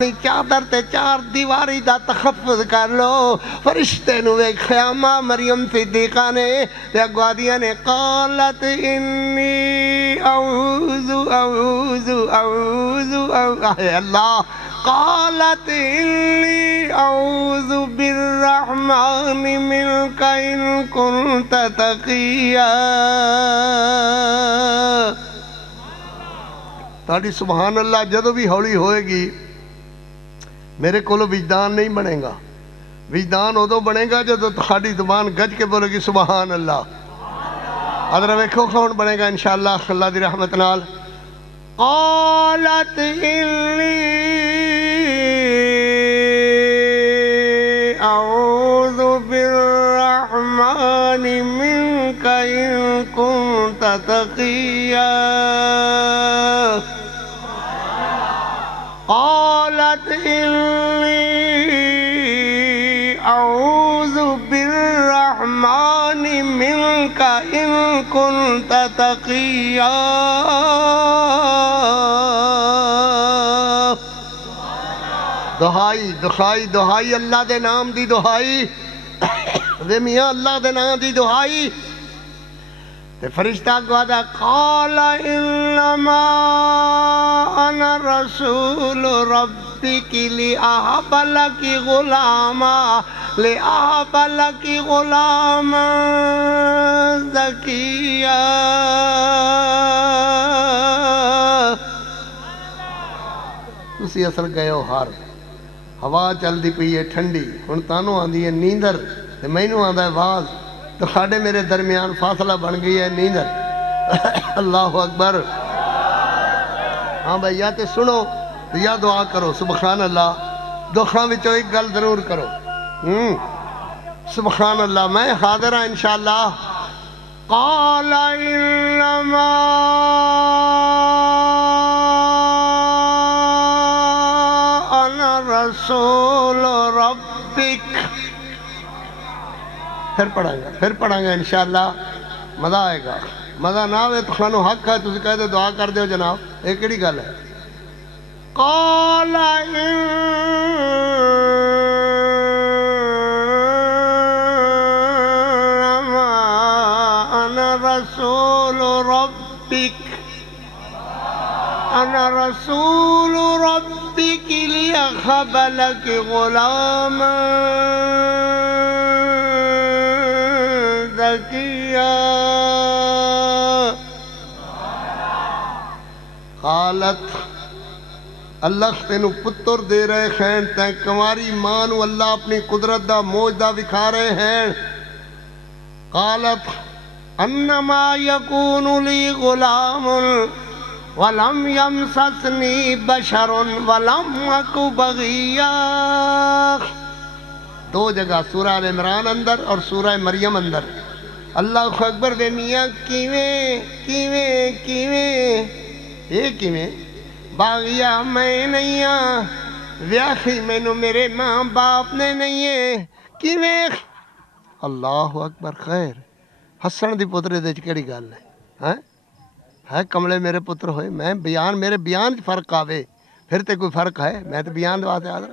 چادر تے چار دیواری دا تخفض کر لو. فرشتے نو ویکھیا ماں مریم صدیقہ نے تے اگوادیاں نے قالت انی اعوذ اے اللہ قالت انی اعوذ بالرحمن منک ان کنت تقیا. تاڑی سبحان اللہ جدو بھی ہولی ہوئے گی میرے کولو وجدان نہیں بنے گا. وجدان ادو بنے گا جدو تھاڑی زبان گج کے بولے گی سبحان اللہ. ادھر ویکھو کون بنے گا انشاءاللہ اللہ دی رحمت نال. قالت انی اعوذ بالرحمن منک ان کنت تقیا. قالت انی اعوذ بالرحمن منک ان کنت تقیا. دہائی دہائی دہائی اللہ دے نام دی دہائی دے میاں اللہ دے نام دی دہائی. تے فرشتہ گوادا قال انما انا رسول ربک لأہب لکی غلاما زکیا. تسی اصل گئے ہو ہار ہوا چل دی پئی ہے ٹھنڈی ہن تانوں آندی ہے نیندر تے مینوں آندا ہے واز تو خاڑے میرے درمیان فاصلہ بن گئی ہے نیندر. اللہ اکبر. ہاں بھائی یا تے سنو یا دعا کرو سبحان اللہ. دکھاں وچوں ایک گل ضرور کرو. سبحان اللہ میں حاضر ہوں انشاءاللہ. قال انما انا رسول ربک. پھر پڑھاں گا انشاءاللہ مزہ آئے گا. مزہ نہ آئے تو خانو حق ہے تسی کہہ دے دعا کر دیو جناب. ایک کڑی گل ہے. قال انما انا رسول ربک لیأہب لک غلاما زکیا. قالت اللہ تینو پتر دے رہے ہیں تین کماری مانو اللہ اپنی قدرت دا موجدہ دکھا رہے ہیں. قالت انما یکون لی غلام ولم یمسسنی بشر ولم اکو بغیا. دو جگہ سورہ ال عمران اندر اور سورہ مریم اندر. اللہ اکبر. دے میاں کیویں باغیہ میں نہیں ہاں ویاخی مینو میرے ماں باپ نے نہیں ہے کیویں. اللہ اکبر. خیر حسن دی پترے دے کیڑی گل ہے کملے میرے پتر ہوئے میں بیان میرے بیان فرق آوے پھر تے کوئی فرق ہے. میں تو بیان دواتے حاضر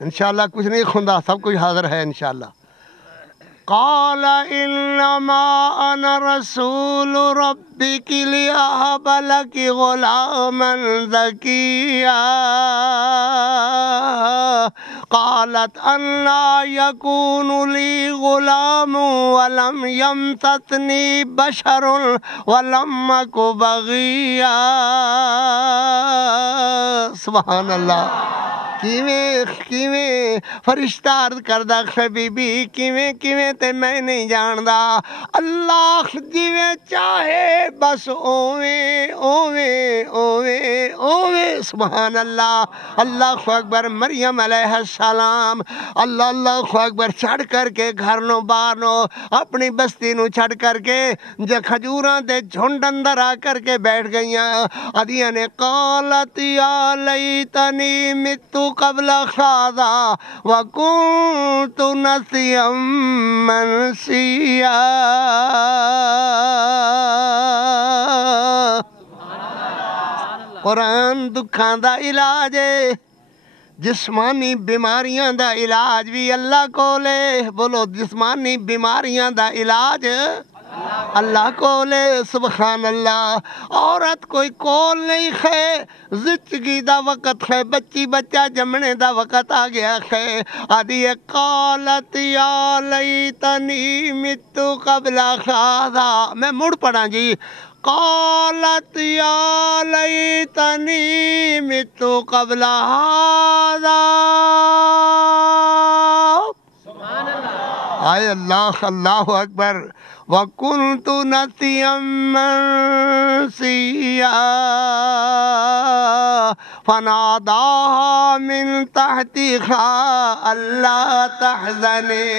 انشاءاللہ. کچھ نہیں کھندا سب کچھ حاضر ہے انشاءاللہ. قال انما انا رسول ربک لیأہب لک غلاما زکیا. قالت انا یکون لی غلام ولم یمسسنی بشر ولم اک بغیا. سبحان اللہ. کیویں فرشتہ عرض کردہ بی بی کیویں تے میں نہیں جاندہ. اللہ جیویں چاہے بس اوویں سبحان اللہ. اللہ اکبر. مریم علیہ السلام اللہ اکبر چھڑ کر کے گھر نو باہر نو اپنی بستی نو چھڑ کر کے کھجوراں دے جھنڈ اندر آ کر کے بیٹھ گئیاں. ادیاں نے قالت یا لیتنی متو قبل هذا وكنت نسيا منسيا. قرآن دکھاں دا علاج ہے. جسمانی بیماریاں دا علاج بھی اللہ کو لے، بولو جسمانی بیماریاں دا علاج اللہ کو لے، سبحان اللہ۔ عورت کوئی کول نہیں ہے، زچگی دا وقت ہے، بچی بچہ جمنے دا وقت آ گیا ہے، آدھی قالت یا لیتنی مت قبل ہذا، میں مڑ پڑھا جی، قالت یا لیتنی مت قبل ہذا، آئے اللہ، اللہ اکبر، وَكُنْتُ نَسِيًّا مَنْسِيًّا فَنَادَاهَا مِنْ تَحْتِهَا أَلَّا تَحْزَنِي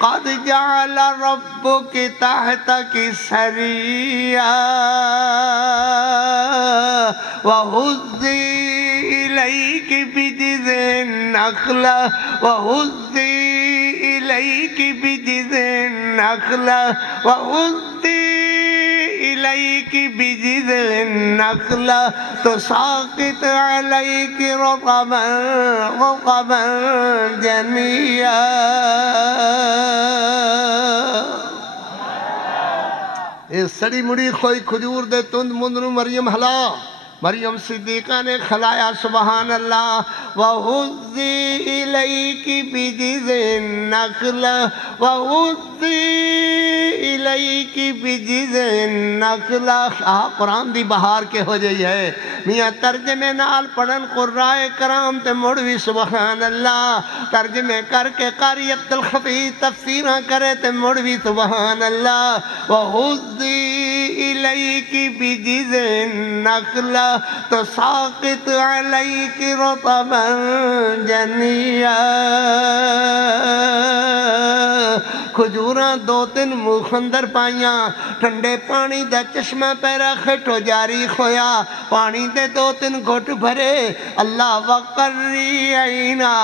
قَدْ جَعَلَ رَبُّكِ تَحْتَكِ سَرِيًّا وَهُزِّي إِلَيْكِ بِجِذْعِ النَّخْلَةِ وَهُزِّي إِلَيْكِ بِجِذْعِ النَّخْلَةِ وَهُزِّي إِلَيْكِ بِجِذْعِ النَّخْلَةِ تُسَاقِطْ عَلَيْكِ رُطَبًا جَنِيًّا۔ اس سڑی مڑی کوئی کھجور دے تند مندنو مریم ہلا، مریم صدیقہ نے کھلایا، سبحان اللہ۔ وَهُزِّي إِلَيْكِ بِجِذْعِ النَّخْلَةِ وَهُزِّي إِلَيْكِ بِجِذْعِ النَّخْلَةِ، قرآن دی بہار کے ہو جائی ہے، میاں ترجمے نال پڑھن قرائے کرام تے مڑوی سبحان اللہ، ترجمے کر کے قاری عبدالحفیظ تفسیرہ کرے تے مڑوی سبحان اللہ۔ وَهُزِّي إِلَيْكِ بِجِذْعِ النَّخْلَةِ تُسَاقِطْ عَلَيْكِ رُطَبًا جَنِيًّا۔ کھجوراں دو تین منہ اندر پائیاں، ٹھنڈے پانی دا چشمہ پیرا کھٹو جاری ہویا، پانی دے دو تین گھٹ بھرے، اللہ وقری عینا،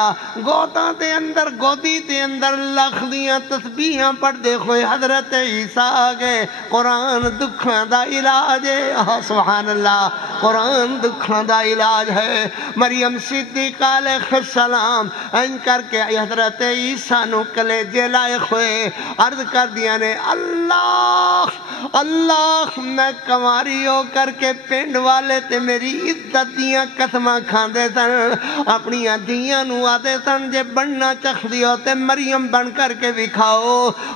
گوتاں دے اندر گودی دے اندر لکھ دیاں تسبیحاں پڑھ دے ہوئے حضرت عیسیٰ آگئے۔ قرآن دکھاں دا علاج ہے، سبحان اللہ، قرآن دکھاں دا علاج ہے۔ مریم صدیقہ علیہ السلام ان کر کے حضرت عیسیٰ نو کلیجے لائے ہوئے، عرض کر دیا نے اللہ اللہ، میں کماری ہو کر کے پینڈ والے تے میری عزت دیاں قسمہ کھاندے سن، اپنی دھیاں نو آدے سن جے بننا چکھ دیو تے مریم بن کر کے دکھاؤ،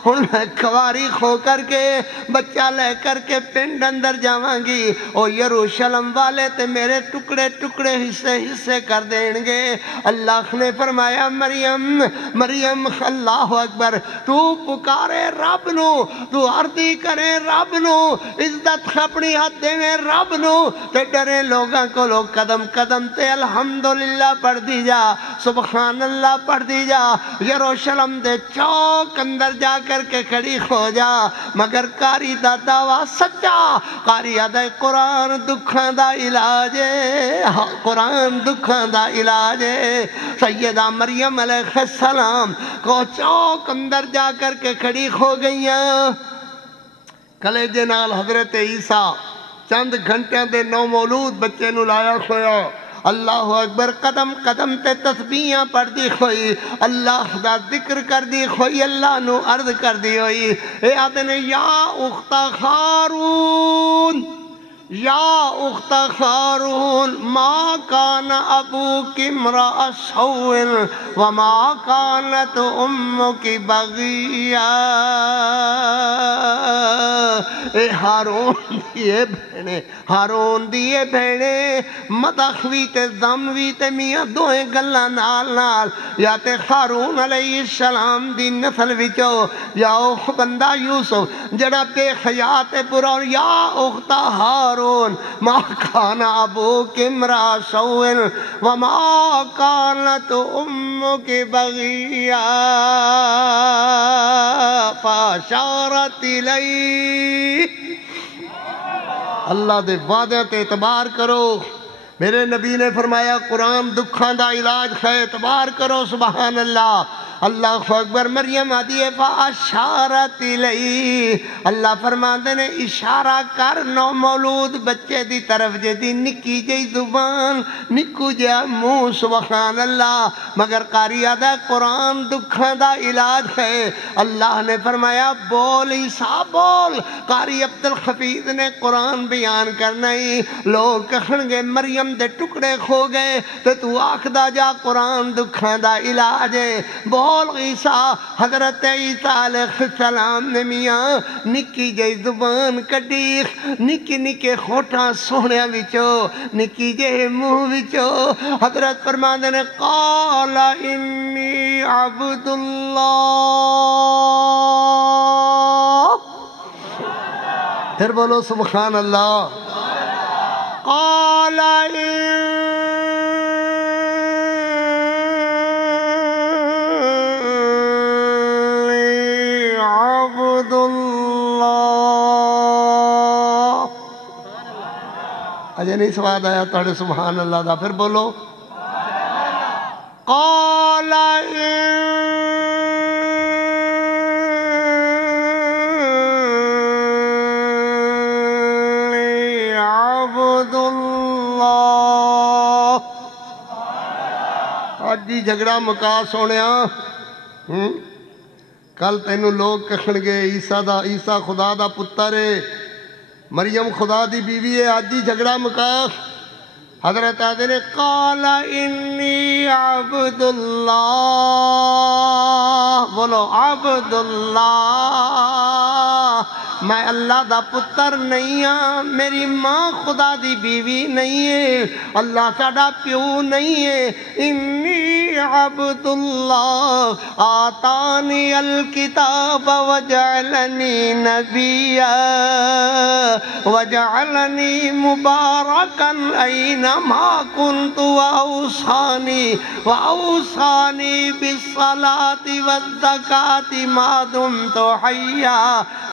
ہن میں کماری کھو کر کے بچہ لے کر کے پینڈ اندر جاواں گی، او یروشلم والے تے میرے ٹکڑے ٹکڑے حصے کر دیں گے۔ اللہ نے فرمایا مریم مریم، اللہ اکبر، تو پکارے رب نو، تو عرضی کرے رب نو، عزت اپنی حد دے میں رب نو، تے ڈرے لوگاں کو لوگ قدم قدم تے الحمدللہ پڑھ دی جا، سبحان اللہ پڑھ دی جا، یروشلم دے چوک اندر جا کر کے کھڑی ہو جا، مگر قاری دا دعویٰ سچا، قاری آدھے قرآن دکھاں دا علاج ہے، قرآن دکھاں دا علاج ہے۔ سیدہ مریم علیہ السلام کو چوک اندر جا کر کے کھڑی ہو گئیاں، کلیجے نال حضرت عیسیٰ چند گھنٹیاں دے نو مولود بچے نو لایا کھویا، اللہ اکبر، قدم قدم تے تسبیحاں پڑھ دی ہوئی، اللہ دا ذکر کر دی ہوئی، اللہ نو عرض کر دی ہوئی، اے آدھنے یا اخت خارون، یا اخت خارون، ما کان ابوک امرأ سوء وما کانت امک بغیا، اے ہارون دیئے بھینے، ہارون دیئے بھینے، مدخوی تے زموی تے میاں دوئے گلہ نال نال، یا تے خارون علیہ السلام دی نسل وچو، یا اوہ بندہ یوسف جڑا بے خیات برا، یا اخت ہارون ما کان ابوک امرأ سوء وما کانت امک بغیا، فاشارت الیہ، اللہ دے وعدے تے اعتبار کرو، میرے نبی نے فرمایا قرآن دکھاں دا علاج ہے، اعتبار کرو، سبحان اللہ۔ اللہ اکبر مریم آدھی ہے فاشارت الی اللہ فرماندے نے اشارہ کر نو مولود بچے دی طرف جے دی نکی جی زبان نکو جا منہ سبحان اللہ مگر قاری آدھا قرآن دکھان دا علاج ہے اللہ نے فرمایا بول عیسیٰ بول قاری عبدالحفیظ نے قرآن بیان کرنا ہی لوگ کہنگے مریم دے ٹکڑے کھو گئے تو آکھدا جا قرآن دکھان دا علاج ہے بول عیسیٰ حضرت عیسیٰ علیہ السلام نے میاں نکی جی زبان کڈی نکی نکے خوٹاں سونے وچو نکی جے منہ وچو حضرت فرماندے نے قال انی عبد اللہ پھر بولو سبحان اللہ قال اجے نہیں سواد آیا توڑے سبحان اللہ دا پھر بولو قال انی عبد اللہ آج جی جھگڑا مکا سونیا کل تینوں لوگ کہنگے عیسیٰ خدا دا پتر ہے مریم خدا دی بیوی ہے آج ہی جھگڑا مکا حضرت آدھے نے قال انی عبد اللہ بولو عبد اللہ میں اللہ دا پتر نہیں ہاں میری ماں خدا دی بیوی نہیں ہے اللہ ساڈا پیو نہیں ہے انی عبد اللہ آتانی الکتاب وجعلنی نبیا وجعلنی مبارکا اینما کنت واوصانی بالصلاة والزکاة ما دمت حیا